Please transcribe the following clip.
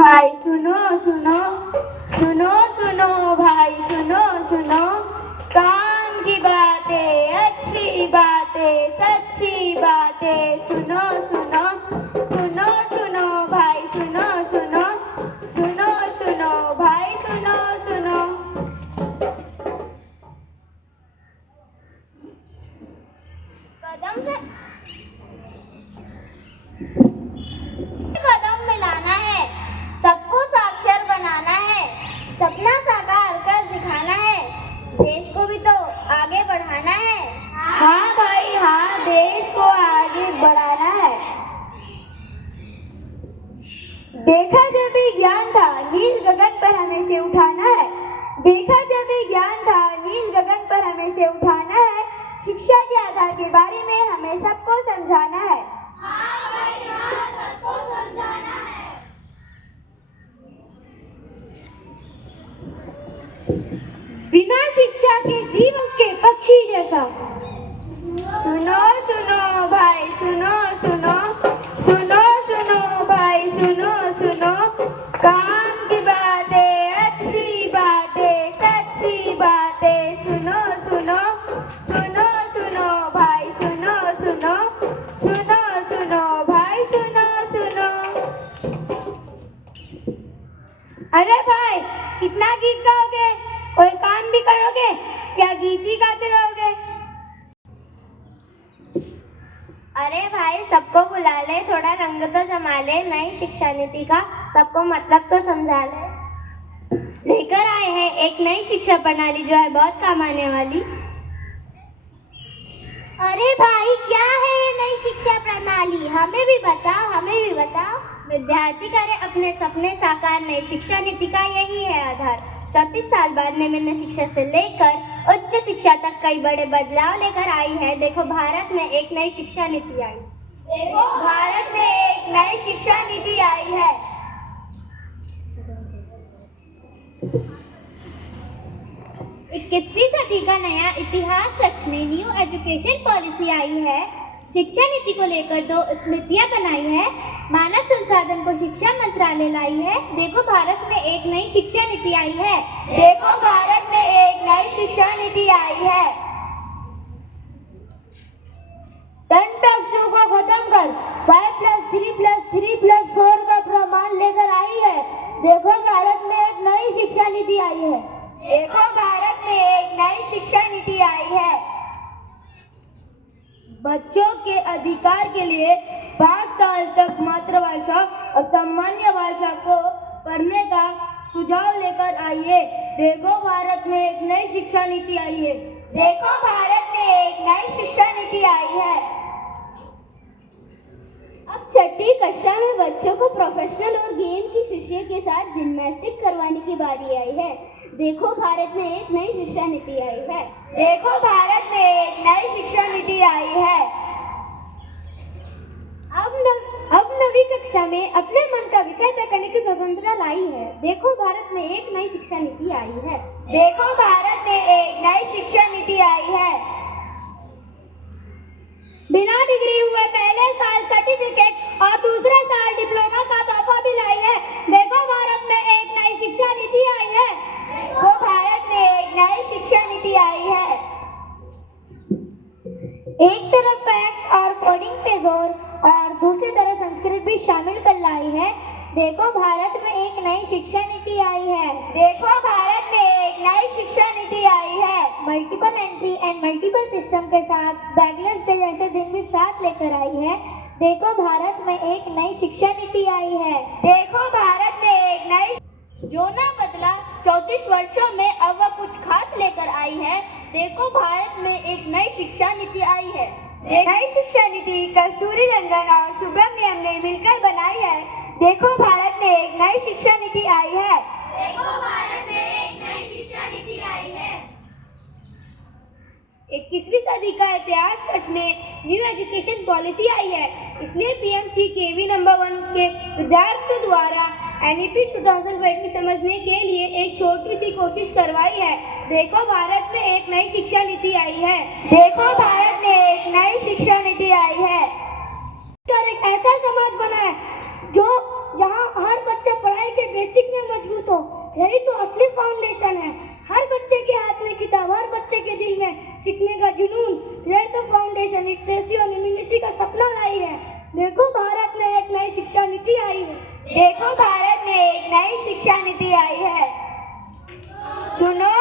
भाई सुनो सुनो सुनो सुनो भाई सुनो सुनो, काम की बातें अच्छी बातें सच्ची बातें सुनो सुनो सुनो सुनो भाई सुनो सुनो सुनो सुनो भाई सुनो सुनो। कदम से कदम मिलाना है, सबको साक्षर बनाना है, सपना साकार कर दिखाना है, देश को भी तो आगे बढ़ाना है। हाँ भाई हाँ, देश को आगे बढ़ाना है। देखा जब भी ज्ञान था नील गगन पर हमें से उठाना है, देखा जब भी ज्ञान था नील गगन पर हमें से उठाना है, शिक्षा के आधार के बारे में हमें सबको समझाना है। हाँ भाई हाँ, सबको समझाना है। बिना शिक्षा के जीवन के पक्षी जैसा। सुनो सुनो भाई सुनो सुनो सुनो सुनो भाई सुनो सुनो, काम की बातें अच्छी बातें सच्ची बातें सुनो सुनो सुनो सुनो भाई सुनो सुनो सुनो सुनो भाई सुनो सुनो। अरे भाई कितना गीत गाओगे, कोई काम भी करोगे या गीत ही गाते रहोगे? अरे भाई सबको बुला ले, थोड़ा रंग तो जमा ले, नई शिक्षा नीति का सबको मतलब तो समझा ले। लेकर आए हैं एक नई शिक्षा प्रणाली जो है बहुत काम आने वाली। अरे भाई क्या है ये नई शिक्षा प्रणाली, हमें भी बताओ हमें भी बताओ। विद्यार्थी करे अपने सपने साकार, नई शिक्षा नीति का यही है आधार। 34 साल बाद निम्न शिक्षा से लेकर उच्च शिक्षा तक कई बड़े बदलाव लेकर आई है। देखो भारत में एक नई शिक्षा नीति आई, देखो भारत में एक नई शिक्षा नीति आई है। 21वीं सदी का नया इतिहास रचने न्यू एजुकेशन पॉलिसी आई है। शिक्षा नीति को लेकर 2 स्मृतियां बनाई है, मानव संसाधन को शिक्षा मंत्रालय लाई है। देखो भारत में एक नई शिक्षा नीति आई है, देखो भारत में एक नई शिक्षा नीति आई है। 10+2 को खत्म कर 5+3+3+4 का प्रमाण लेकर आई है। देखो भारत में एक नई शिक्षा नीति आई है, देखो भारत में एक नई शिक्षा नीति आई है। बच्चों के अधिकार के लिए 5 साल तक मातृभाषा और सामान्य भाषा को पढ़ने का सुझाव लेकर आई है। देखो भारत में एक नई शिक्षा नीति आई है, देखो भारत में एक नई शिक्षा नीति आई है। अब 6ठी कक्षा में बच्चों को प्रोफेशनल और गेम की शिष्य के साथ जिम्नास्टिक करवाने की बारी आई है। देखो भारत में एक नई शिक्षा नीति आई है, देखो भारत में एक नई शिक्षा नीति आई है। अब नवी कक्षा में अपने मन का विषय तय करने की स्वतंत्रता लाई है। देखो भारत में एक नई शिक्षा नीति आई है, देखो भारत में एक नई शिक्षा नीति आई है। बिना डिग्री हुए पहले साल सर्टिफिकेट और दूसरे साल डिप्लोमा का तोहफा भी लाई है। देखो भारत में एक नई शिक्षा नीति आई है, देखो भारत में एक नई शिक्षा नीति आई है। एक तरफ फैक्ट्स और कोडिंग पे जोर और दूसरी तरफ संस्कृत भी शामिल कर लाई है। देखो भारत में एक नई शिक्षा नीति आई है, देखो भारत में एक नई शिक्षा नीति आई है। Multiple entry and multiple system के साथ बैगलेस डे जैसे दिन भी साथ लेकर आई है। देखो भारत में एक नई शिक्षा नीति आई है, देखो भारत में एक नई जो ना बदला 34 वर्षों में अब वह कुछ खास लेकर आई है। देखो भारत में एक नई शिक्षा नीति आई है। नई शिक्षा नीति कस्तूरी रंगन और सुब्रमण्यम ने मिलकर बनाई है। देखो भारत में एक नई शिक्षा नीति आई है, देखो भारत में एक नई शिक्षा नीति आई है। 21वीं सदी का इतिहास रचने न्यू एजुकेशन पॉलिसी आई है, इसलिए PMCKV नंबर 1 के विद्यार्थियों द्वारा NEP 2020 समझने के लिए एक छोटी सी कोशिश करवाई है। देखो भारत में एक नई शिक्षा नीति आई है, देखो भारत में एक नई शिक्षा नीति आई है। एक ऐसा समाज बना है जो जहां हर बच्चा पढ़ाई यही तो असली फाउंडेशन है। हर बच्चे के हाथ में किताब, हर बच्चे के दिल में सीखने का जुनून, यही तो फाउंडेशन लिटरेसी और न्यूमरेसी का सपना लाई है। देखो भारत में एक नई शिक्षा नीति आई है। देखो भारत में एक नई शिक्षा नीति आई है। सुनो